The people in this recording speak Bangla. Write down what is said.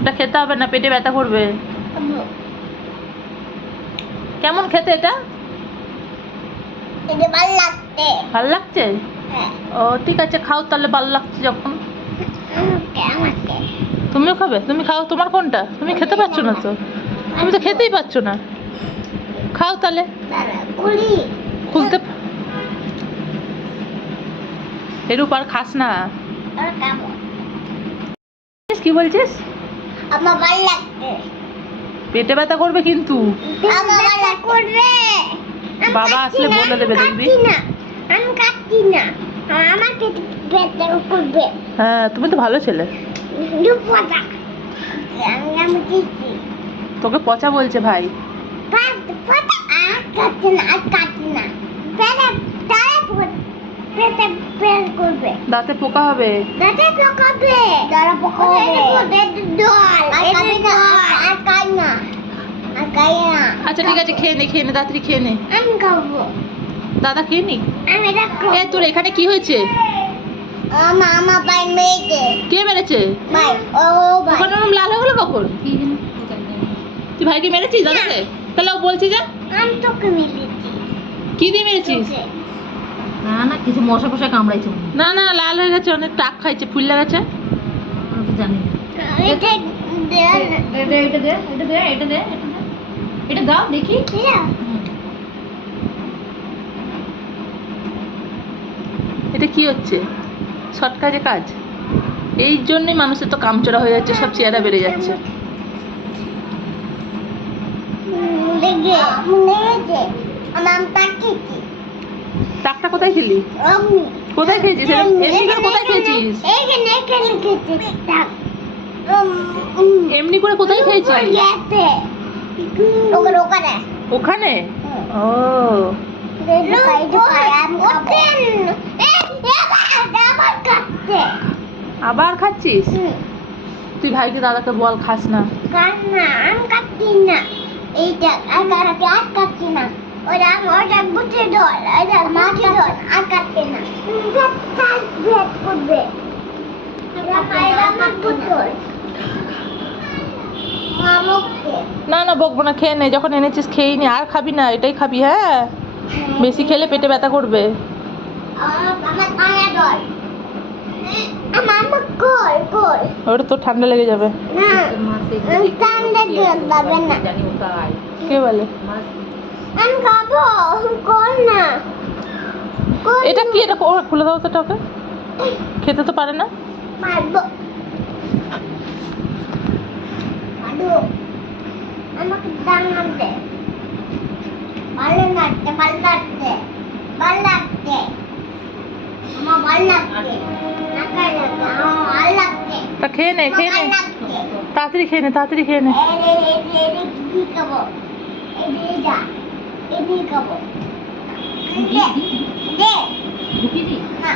এটা খেতে হবে না, পেটে ব্যথা করবে। কেমন খেতে এটা? ভালো লাগছে? ও ঠিক আছে, খাও তাহলে, ভালো লাগছে যখন। তুমিও খাবে? তুমি খাও। তোমার কোনটা? তুমি খেতে পারছো না তো, তুমি তো খেতেই পারছো না। খাও তাহলে। খুলতে এর উপর খাস না। কি বলছিস? আমার ভালো লাগছে। পেটে ব্যথা করবে কিন্তু। আমার ভালো করবে। বাবা আসলে বলে দেবে, দেখবি। আমি কাটছি না, আমার পেটে ব্যথা করবে। হ্যাঁ, তুমি তো ভালো ছেলে। আমি দিচ্ছি। তোকে পচা বলছে ভাই। কাটছি না। করবে। দাঁতে পোকা হবে। দাঁতে পোকাবে। পোকা হবে। আচ্ছা ঠিক আছে, খেয়ে নে, তাড়াতাড়ি খেয়ে নে। আমি খাবো। দাদা খেয়ে নি। আমি এ তোর এখানে কি হয়েছে? আমার ভাই মেয়েছে। কে মেরেছে? ভাই ও ভাই। ওখানে ওরম লাল হয়ে গেলো কখন? তুই ভাইকে মেরেছিস দাদাকে? তাহলে ও বলছি যে আমি তোকে মেরেছি। কি দিয়ে মেরেছিস? না কিছু মশা ফসা কামড়াইছে। না না, লাল হয়ে গেছে, অনেক টাক খাইছে, ফুল গেছে। আমি তো জানি না। এটা দে। এটা দে। এটা দাও দেখি। এটা কি হচ্ছে? শর্ট কাজে কাজ। এই জন্যই মানুষের তো কামচোরা হয়ে যাচ্ছে, সব চেহারা বেড়ে যাচ্ছে। টাকটা কোথায় খেলি? কোথায় খেয়েছিস? এমনি করে কোথায় খেয়েছিস? এমনি করে কোথায় খেয়েছিস? ওখানে? ও আবার খাচ্ছিস? তুই ভাইকে দাদাকে বল খাস না। আমি কাটছি না। এইটা আর কাটছি না। ওটা বুঝে ধর, ওটা মাটি ধর, আর কাটছে না। ভেদ করবে। না না, বকবো না, খেয়ে নে, যখন এনেছিস খেয়েই নি। আর খাবি না, এটাই খাবি। হ্যাঁ, বেশি খেলে পেটে ব্যথা করবে। ওটা তো ঠান্ডা লেগে যাবে। কে বলে? আমি খাবো। কর না। এটা কি? এটা খুলে দাও তো, ওকে। খেতে তো পারে না। মারবো। আমাকে দানা দে। ভালো লাগছে। আমার ভালো লাগছে। আমার ভালো লাগছে। তা খেয়ে নে, তাড়াতাড়ি খেয়ে নে, কি খাবো? এই খাবো। দে। ঢুকিয়ে দিই। না